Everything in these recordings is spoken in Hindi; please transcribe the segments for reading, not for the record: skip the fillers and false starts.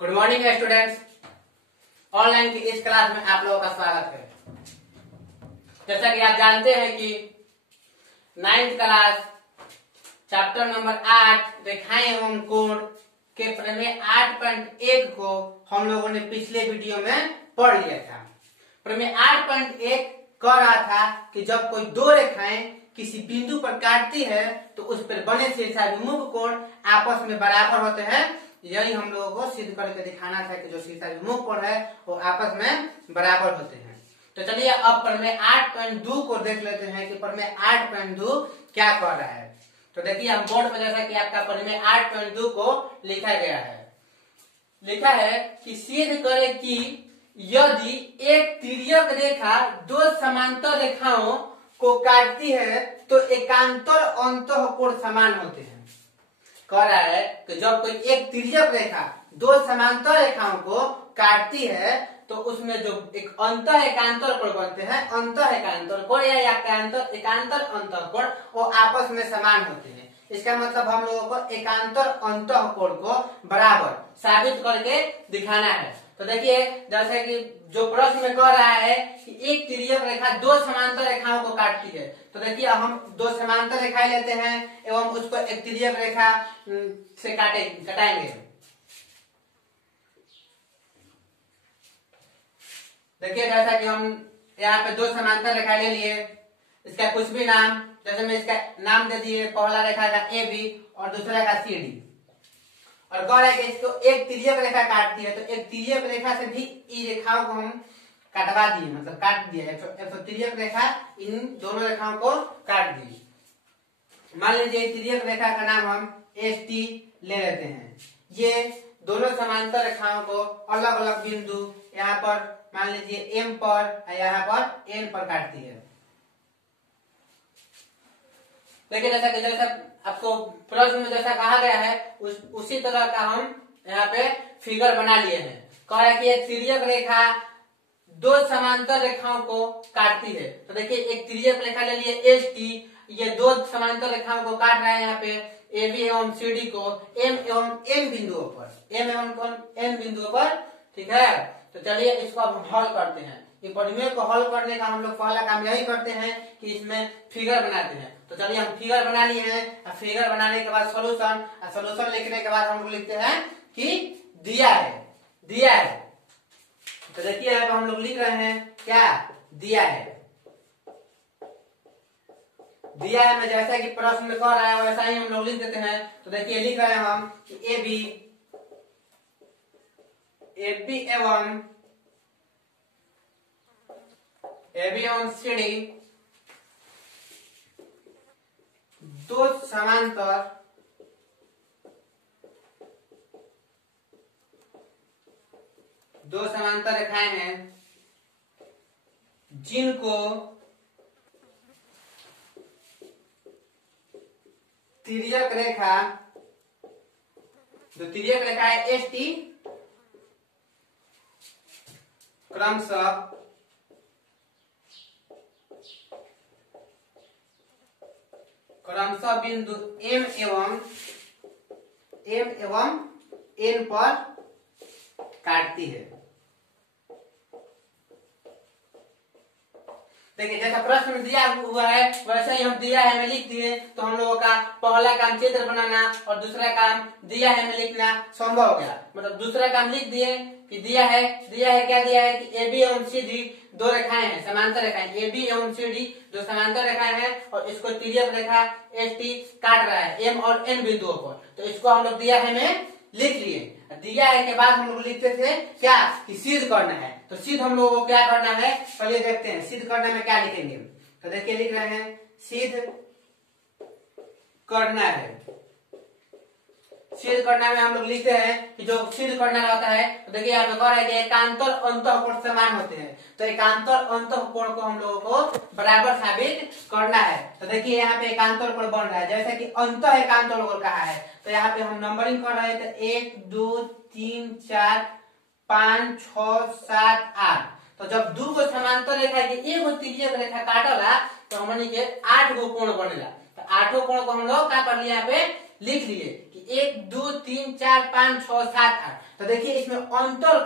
Good morning students. ऑनलाइन की इस क्लास में आप लोगों का स्वागत है। जैसा कि आप जानते हैं कि 9th क्लास चैप्टर नंबर 8 रेखाएं एवं कोण के प्रमेय 8.1 को हम लोगों ने पिछले वीडियो में पढ़ लिया था। प्रमेय 8.1 कह रहा था कि जब कोई दो रेखाएं किसी बिंदु पर काटती है तो उस पर बने शीर्षाभिमुख कोण आपस में बराबर होते हैं। यही हम लोगों को सिद्ध करके दिखाना था कि जो शीर्षाभिमुख कोण है वो आपस में बराबर होते हैं। तो चलिए अब प्रमेय 8.2 को देख लेते हैं कि प्रमेय 8.2 क्या कह रहा है। तो देखिए हम बोर्ड पर जैसा कि आपका प्रमेय 8.2 को लिखा गया है, लिखा है कि सिद्ध करे कि यदि एक तिर्यक रेखा दो समांतर रेखाओं को काटती है तो एकांतर अंतःकोण समान होते हैं। कह रहा है कि जब कोई एक तिर्यक रेखा दो समांतर रेखाओं को काटती है तो उसमें जो एक अंतः एकांतर कोण बनते हैं, अंतः एकांतर कोण या एकांतर अंतःकोण वो आपस में समान होते हैं। इसका मतलब हम लोगों को एकांतर अंतःकोण को बराबर साबित करके दिखाना है। तो देखिए जैसे कि जो प्रश्न में कह रहा है कि एक तिर्यक रेखा दो समांतर रेखाओं को काटती है, तो देखिए हम दो समांतर रेखाएं लेते हैं एवं उसको एक तिर्यक रेखा से कटाएंगे। देखिए जैसा कि हम यहाँ पे दो समांतर रेखा ले लिए, इसका कुछ भी नाम, जैसे मैं इसका नाम दे दिए, पहला रेखा का ए बी और दूसरा का सी डी, और कह रहा है कि इसको एक तिर्यक रेखा काटती है तो एक तिर्यक रेखा से भी इन रेखाओं को हम काटवा दिए, मतलब काट दिया। एक तिर्यक रेखा इन दोनों रेखाओं को काट दी। मान लीजिए तिर्यक रेखा का नाम हम एस टी ले लेते हैं। ये दोनों समांतर रेखाओं को अलग अलग बिंदु यहाँ पर मान लीजिए एम पर और यहाँ पर एन पर काटती है। देखिए जैसा आपको प्रश्न में जैसा कहा गया है उसी तरह का हम यहाँ पे फिगर बना लिए हैं। कह रहा है कि एक तिर्यक रेखा दो समांतर रेखाओं को काटती है। तो देखिए एक तिर्यक रेखा ले लिए एस टी, ये दो समांतर रेखाओं को काट रहा है यहाँ पे ए बी एवं सी डी को एम एवं एन बिंदुओं पर, ठीक है। तो चलिए इसको अब हम हल करते हैं। ये प्रमेय को हल करने का हम लोग पहला काम यही करते हैं कि इसमें फिगर बनाते हैं। तो चलिए हम फिगर बना लिए हैं। फिगर बनाने के बाद सोल्यूशन लिखने के बाद हम लोग लिखते हैं कि दिया है। तो देखिए अब हम लोग लिख रहे हैं क्या दिया है। मैं जैसा कि प्रश्न में कह रहा है वैसा ही हम लोग लिख देते हैं। तो देखिए लिख रहे हैं हम कि ए बी एवं सी डी दो समांतर रेखाएं हैं जिनको तिर्यक रेखा है एस टी क्रमशः बिंदु एम एवं एन पर काटती है। देखिए जैसा प्रश्न में दिया हुआ है वैसे ही हम दिया है में लिख दिए। तो हम लोगों का पहला काम चित्र बनाना और दूसरा काम दिया है में लिखना संभव हो गया। मतलब दूसरा काम लिख दिए कि दिया है क्या दिया है कि ए बी एवं सी डी दो रेखाएं हैं, समांतर रेखाएं ए बी एवं सी डी दो समांतर रेखाएं हैं और इसको तिर्यक रेखा एस टी काट रहा है एम और एन बिंदुओं पर। तो इसको हम लोग दिया है में लिख लिए। दिया है के बाद हम लोग लिखते थे क्या कि सिद्ध करना है। तो सिद्ध हम लोगों को क्या करना है चलिए देखते हैं। सिद्ध करने में क्या लिखेंगे। तो देखिए लिख रहे हैं सिद्ध करना है। सिद्ध करना में हम लोग लिखते हैं कि जो सिद्ध करना रहता है तो देखिए यहाँ पे कह रहा है कि एकांतर अंतःकोण समान होते हैं। तो एकांतर अंतःकोण को हम लोगों को बराबर साबित करना है। तो देखिए यहाँ पे एकांतर कोण बन रहा है जैसा कि अंतः एकांतर कोण कहा है। तो यहाँ पे हम नंबरिंग कर रहे हैं तो 1 2 3 4 5 6 7 8। तो जब दो गो समांतर रेखा की एगो तिर्यक रेखा काटला तो हमनी के 8 गो कोण बनेला। तो 8 कोण को हम लोग क्या कर लिया यहाँ पे लिख लिए कि कि 1 2 3 4 5 6 7 8। तो देखिए इसमें अंतः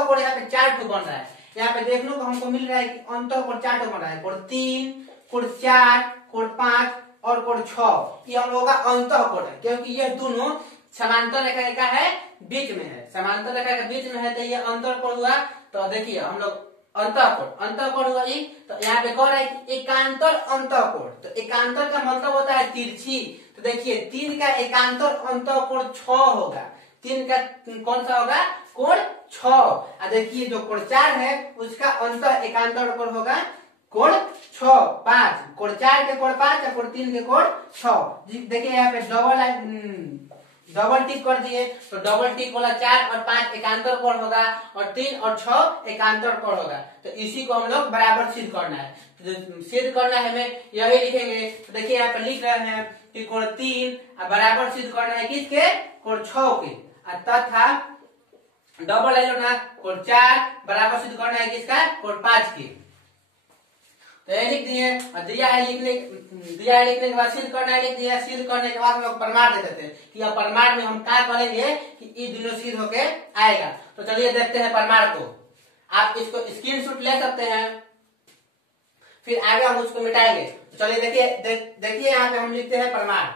कोण यहाँ पे 4 ठो बन रहा है। यहाँ पे देखने को हमको मिल रहा है कि अंतः कोण 4 ठो बन रहा है, कोण 3, कोण 4, कोण 5 और कोण 6। ये हम लोगों का अंतः कोण है, क्योंकि ये दोनों समांतर रेखा का है बीच में है, समांतर रेखा के बीच में है, तो ये अंतर कोण हुआ। तो देखिए हम लोग अंतः कोण हुआ ये। तो यहाँ पे कह रहा है कि एकांतर अंतः कोण। तो एकांतर का मतलब होता है तिरछी। तो देखिए 3 का एकांतर अंतः कोण 6 होगा। 3 का कौन सा होगा, कोण 6। और देखिए जो कोण 4 है उसका अंतः एकांतर कोण होगा कोण 6 5। कोण 4 के कोण 5 और कोण 3 के कोण 6। देखिए यहाँ पे डबल टिक कर दिए। तो डबल टिक वाला 4 और 5 एकांतर कोण होगा और 3 और 6 एकांतर कोण होगा। तो इसी को हम लोग बराबर सिद्ध करना है। तो सिद्ध करना है हमें यही लिखेंगे। तो देखिए यहाँ पे लिख रहे हैं कि कोण 3 बराबर सिद्ध करना है किसके, कोण 6 के। तथा डबल ले लो ना, कोण 4 बराबर सिद्ध करना है किसका, कोण 5 के। तो ये लिख दिए और दिया है लिखने के बाद सिद्ध करना है, लिख दिया। सिद्ध करने के बाद हम लोग प्रमाण दे देते हैं कि अब प्रमाण में हम क्या करेंगे कि ये दोनों सिद्ध होके आएगा। तो चलिए देखते हैं प्रमाण को। आप इसको स्क्रीनशॉट ले सकते हैं, फिर आगे हम उसको मिटाएंगे। तो चलिए देखिए यहाँ पे हम लिखते हैं प्रमाण।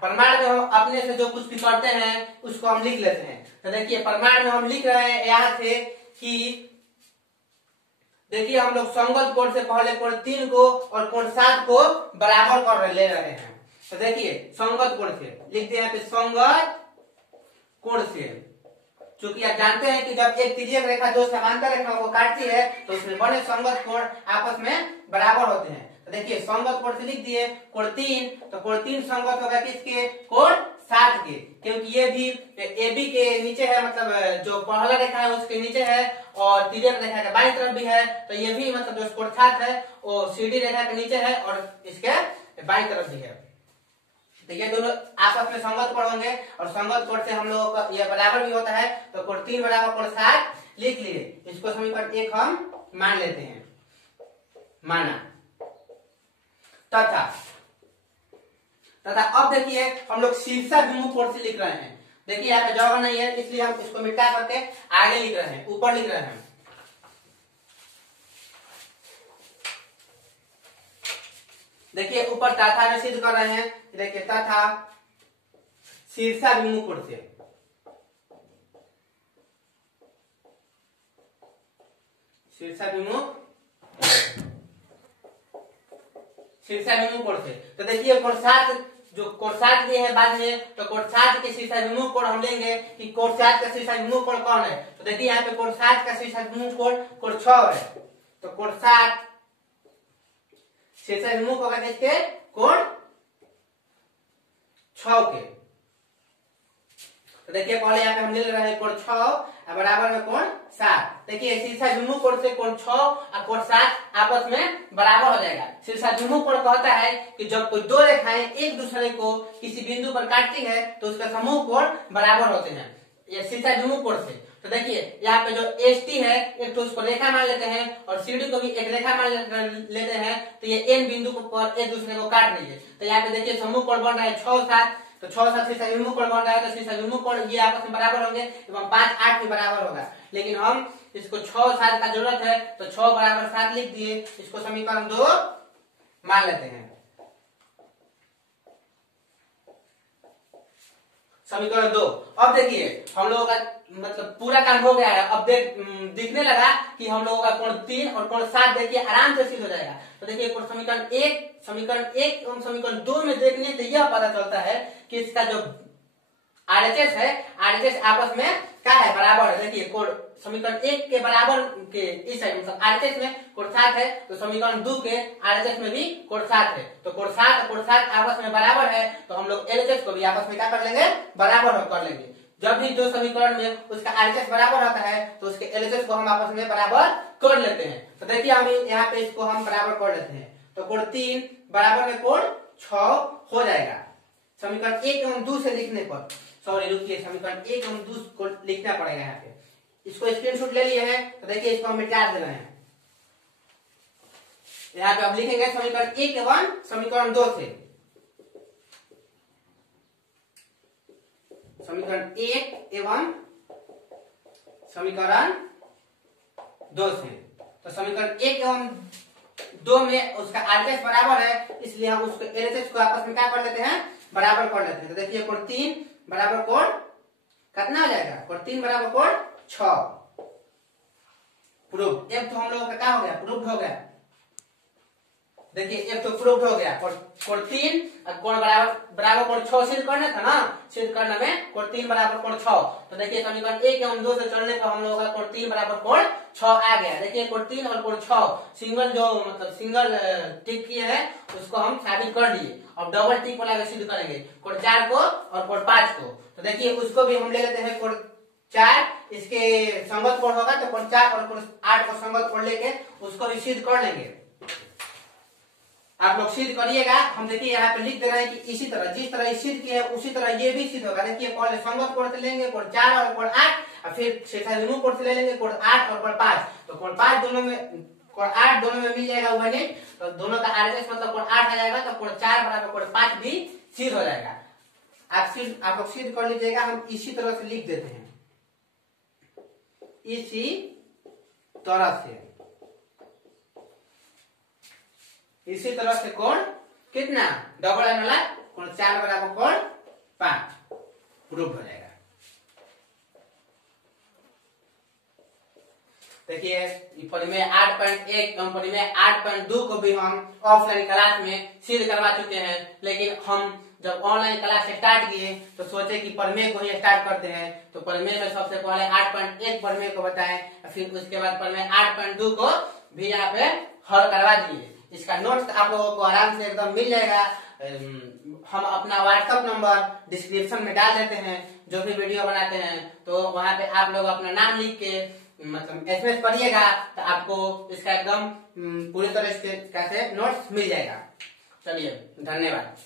प्रमाण में हम अपने से जो कुछ भी करते हैं उसको हम लिख लेते हैं। तो देखिए प्रमाण में हम लिख रहे हैं यहाँ से कि देखिए हम लोग संगत कोण से पहले कोण 3 को और कोण 7 को बराबर कर ले रहे हैं। तो देखिए संगत कोण से लिख दिया यहाँ पे, संगत कोण से। चूंकि आप जानते हैं कि जब एक तिर्यक रेखा दो समांतर रेखा को काटती है तो उसमें बने संगत कोण आपस में बराबर होते हैं। तो देखिए संगत कोण से लिख दिए कोण 3। तो कोण 3 संगत होगा किसके, कोण 7 के, क्योंकि ये भी AB के नीचे है, मतलब जो पहला रेखा है उसके नीचे है और तिर्यक रेखा के बाईं तरफ भी है। तो ये भी मतलब जो कोण 7 है वो CD रेखा के नीचे है और इसके बाईं तरफ भी है। तो ये दोनों आपस में संगत कोण होंगे और संगत कोण से हम लोगों का ये बराबर भी होता है। तो कोण 3 बराबर कोण 7 लिख लिए। इसको समीकरण 1 हम मान लेते हैं, माना। तथा अब देखिए हम लोग शीर्षाभिमुख कोण से लिख रहे हैं। देखिए यहाँ पे जगह नहीं है इसलिए हम इसको मिटा करके आगे लिख रहे हैं, ऊपर लिख रहे हैं। देखिए ऊपर तथा में सिद्ध कर रहे हैं। देखिए तथा शीर्षाभिमुख कोण से, शीर्षाभिमुख कोण से। तो देखिए कोण 7 जो कोण 7 दिए हैं बाद में, तो कोण 7 के शीर्षाभिमुख कोण हम लेंगे कि कोण 7 का शीर्षाभिमुख कोण कौन है। तो देखिए यहाँ पे कोण 7 का शीर्षाभिमुख कोण 6 है। तो कोण 7 शीर्षाभिमुख होगा किसके, कोण 6 के। तो देखिए पहले यहाँ पे हम ले रहे हैं कोण 6 बराबर में कोण 7। देखिए शीर्षाभिमुख कोण से कोण 6 और कोण 7 आपस में बराबर हो जाएगा। शीर्षाभिमुख कोण कहता है कि जब कोई दो रेखाएं एक दूसरे को किसी बिंदु पर काटती है तो उसका समूह कोण बराबर होते हैं, ये शीर्षाभिमुख कोण से। तो देखिए यहाँ पे जो ST है एक तो उसको रेखा मान लेते हैं और CD को भी एक रेखा मान लेते हैं। तो ये N बिंदु पर एक दूसरे को काट रही है। तो यहाँ पे देखिए समूह कोण बन रहा है 6 7। तो 6 7 शीर्षाभिमुख कोण बन रहा है। तो शीर्षाभिमुख कोण ये आपस में बराबर होंगे एवं 5 8 भी बराबर होगा। लेकिन हम इसको 6 7 का जरूरत है तो 6 बराबर 7 लिख दिए। इसको समीकरण 2 मान लेते हैं। समीकरण 2। अब देखिए हम लोगों का मतलब पूरा काम हो गया है। अब दिखने लगा कि हम लोगों का कोण 3 और कोण 7 देखिए आराम से सिद्ध हो जाएगा। तो देखिए समीकरण 1 एवं समीकरण 2 में देखने से यह पता चलता है कि इसका जो RHS है, RHS आपस में क्या है, बराबर है। देखिए कोण समीकरण 1 के बराबर के इस साइड मतलब RHS में कोण 7 है तो समीकरण 2 के RHS में भी कोण 7 है। तो कोण 7 आपस में बराबर है तो हम लोग LHS को भी आपस में क्या कर लेंगे, बराबर कर लेंगे। जब भी दो समीकरण में उसका RHS बराबर होता है तो उसके LHS को हम आपस में बराबर कर लेते हैं। तो देखिए हम यहाँ पे इसको हम बराबर कर लेते हैं। तो कोण 3 बराबर में कोण 6 हो जाएगा समीकरण 1 एवं 2 से लिखने पर। सॉरी रुकिए, समीकरण 1 एवं 2 को लिखना पड़ेगा यहाँ पे। इसको स्क्रीनशॉट ले लिए हैं तो देखिए इसको हम मिटा दे रहे हैं। यहाँ पे अब लिखेंगे समीकरण 1 एवं समीकरण 2 से। समीकरण 1 एवं समीकरण 2 से। तो समीकरण 1 एवं 2 में उसका आरएचएस बराबर है, इसलिए हम उसको एलएचएस को आपस में क्या कर लेते हैं, बराबर कर लेते हैं। तो देखिए कोण 3 बराबर कोण कितना हो जाएगा, कोण 3 बराबर कोण 6। प्रूफ, एक तो हम लोगों का क्या हो गया, प्रूफ हो गया। देखिए एक तो प्रूफ हो गया, कोण 3 और कोण बराबर कोण 6 सिद्ध करना था ना, सिद्ध करने में कोण 3 बराबर कोण 6। तो देखिए समीकरण 1 एवं 2 से चलने पर हम लोगों का कोण 3 बराबर कोण 6 आ गया। देखिए कोण 3 और कोण 6 सिंगल जो मतलब सिंगल टिक किए हैं उसको हम साबित कर दिए। अब डबल टिक वाला को सिद्ध करेंगे, कोण 4 को और कोण 5 को। तो देखिए उसको भी हम ले लेते हैं, कोण 4 इसके संगत कोण होगा, तो कोण 4 और कोण 8 को संगत कोण लेके उसको भी सिद्ध कर लेंगे। आप लोग सिद्ध करिएगा। हम देखिए यहाँ पे लिख दे रहे हैं कि इसी तरह जिस तरह सिद्ध किया है उसी तरह ये भी सिद्ध होगा। देखिए पहले संगत कोण से लेंगे कोण 4 और कोण 8 और फिर शेषाभिमुख कोण से ले लेंगे कोण 8 और कोण 5। तो कोण 5 दोनों में, कोण 8 दोनों में मिल जाएगा उभयनिष्ठ, तो दोनों का आरएचएस मतलब कोण 8 आ जाएगा। तो कोण 4 बराबर कोण 5 भी सिद्ध हो जाएगा। आप लोग सिद्ध कर लीजिएगा। हम इसी तरह से लिख देते हैं, इसी तरह से, इसी तरह से कोण कितना डबल एन वाला कोण 4 बराबर कोण 5 प्रूफ हो जाएगा। देखिए परिमेय 8.1 एवं परिमेय 8.2 को भी हम ऑफलाइन क्लास में सिद्ध करवा चुके हैं, लेकिन हम जब ऑनलाइन क्लास स्टार्ट किए तो सोचे कि परिमेय को ही स्टार्ट करते हैं। तो परिमेय में सबसे पहले 8.1 परिमेय को बताएं, फिर उसके बाद परिमेय 8.2 को भी यहाँ पे हल करवा दिए। इसका नोट्स आप लोगों को आराम से एकदम मिल जाएगा। हम अपना व्हाट्सएप नंबर डिस्क्रिप्शन में डाल देते हैं, जो भी वीडियो बनाते हैं तो वहां पे आप लोग अपना नाम लिख के मतलब एसएमएस करिएगा, तो आपको इसका एकदम पूरी तरह से कैसे नोट्स मिल जाएगा। चलिए धन्यवाद।